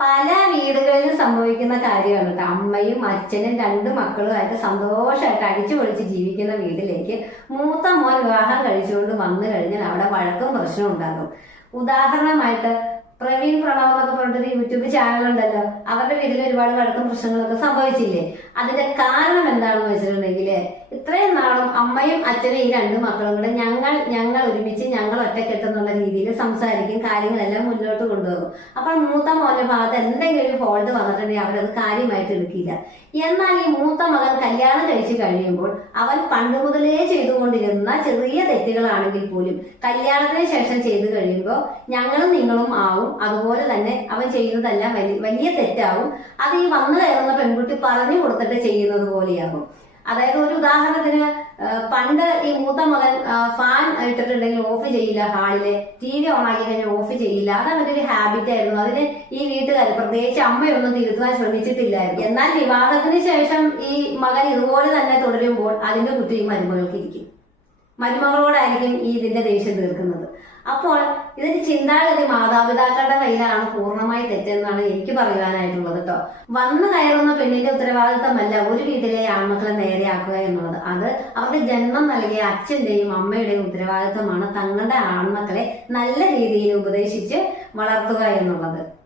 പല വീടുകളിൽ സംഭവിക്കുന്ന കാര്യമാണ് കേട്ടോ. അമ്മയും അച്ഛനും രണ്ട് മക്കളുമായിട്ട് സന്തോഷമായിട്ട് അടിച്ചു പൊളിച്ച് ജീവിക്കുന്ന വീട്ടിലേക്ക് മൂത്ത മോൻ വിവാഹം കഴിച്ചുകൊണ്ട് വന്നു കഴിഞ്ഞാൽ അവിടെ വഴക്കും പ്രശ്നവും ഉണ്ടാകും. ഉദാഹരണമായിട്ട് പ്രവീൺ പ്രണവ് എന്നൊക്കെ പറഞ്ഞിട്ട് യൂട്യൂബ് ചാനലുണ്ടല്ലോ, അവരുടെ വീട്ടിൽ ഒരുപാട് വഴക്കും പ്രശ്നങ്ങളൊക്കെ സംഭവിച്ചില്ലേ? അതിന്റെ കാരണം എന്താണെന്ന് വെച്ചിട്ടുണ്ടെങ്കിൽ ഇത്രയും നാളും അമ്മയും അച്ഛനും ഈ രണ്ട് മക്കളും കൂടെ ഞങ്ങൾ ഒരുമിച്ച് ഞങ്ങൾ ഒറ്റക്കെട്ടെന്നുള്ള രീതിയിൽ സംസാരിക്കും, കാര്യങ്ങളെല്ലാം മുന്നോട്ട് കൊണ്ടുപോകും. അപ്പോൾ മൂത്ത മോന്റെ ഭാഗത്ത് എന്തെങ്കിലും ഒരു ഫോൾട്ട് വന്നിട്ടുണ്ടെങ്കിൽ അവരത് കാര്യമായിട്ട് എടുക്കില്ല. എന്നാൽ ഈ മൂത്ത മകൻ കല്യാണം കഴിച്ചു കഴിയുമ്പോൾ അവൻ പണ്ട് മുതലേ ചെയ്തുകൊണ്ടിരുന്ന ചെറിയ തെറ്റുകളാണെങ്കിൽ പോലും കല്യാണത്തിന് ശേഷം ചെയ്തു കഴിയുമ്പോൾ ഞങ്ങളും നിങ്ങളും ആവും, അതുപോലെ തന്നെ അവൻ ചെയ്യുന്നതെല്ലാം വലിയ തെറ്റാവും. അത് ഈ വന്നു കയറുന്ന പെൺകുട്ടി പറഞ്ഞു കൊടുത്തിട്ട് ചെയ്യുന്നത് പോലെയാകും. അതായത് ഒരു ഉദാഹരണത്തിന്, പണ്ട് ഈ മൂത്ത മകൻ ഫാൻ ഇട്ടിട്ടുണ്ടെങ്കിൽ ഓഫ് ചെയ്യില്ല, ഹാളിലെ TV ഓൺ ആക്കി കഴിഞ്ഞാൽ ഓഫ് ചെയ്യില്ല. അത് അവന്റെ ഒരു ഹാബിറ്റ് ആയിരുന്നു. അതിന് ഈ വീട്ടുകാർ പ്രത്യേകിച്ച് അമ്മയൊന്നും തിരുത്താൻ ശ്രമിച്ചിട്ടില്ലായിരുന്നു. എന്നാൽ വിവാഹത്തിന് ശേഷം ഈ മകൻ ഇതുപോലെ തന്നെ തുടരുമ്പോൾ അതിന്റെ കുട്ടി മരുമകൾക്ക് ഇരിക്കും, മരുമകളോടായിരിക്കും ഈ ഇതിന്റെ ദേഷ്യം തീർക്കുന്നത്. അപ്പോൾ ഇതിന്റെ ചിന്താഗതി മാതാപിതാക്കളുടെ കയ്യിലാണ് പൂർണ്ണമായി തെറ്റെന്നാണ് എനിക്ക് പറയുവാനായിട്ടുള്ളത് കേട്ടോ. വന്നു കയറുന്ന പെണ്ണിന്റെ ഉത്തരവാദിത്തമല്ല ഒരു വീട്ടിലെ ആൺമക്കളെ നേരെയാക്കുക എന്നുള്ളത്. അത് അവർക്ക് ജന്മം നൽകിയ അച്ഛന്റെയും അമ്മയുടെയും ഉത്തരവാദിത്തമാണ് തങ്ങളുടെ ആൺമക്കളെ നല്ല രീതിയിൽ ഉപദേശിച്ച് വളർത്തുക എന്നുള്ളത്.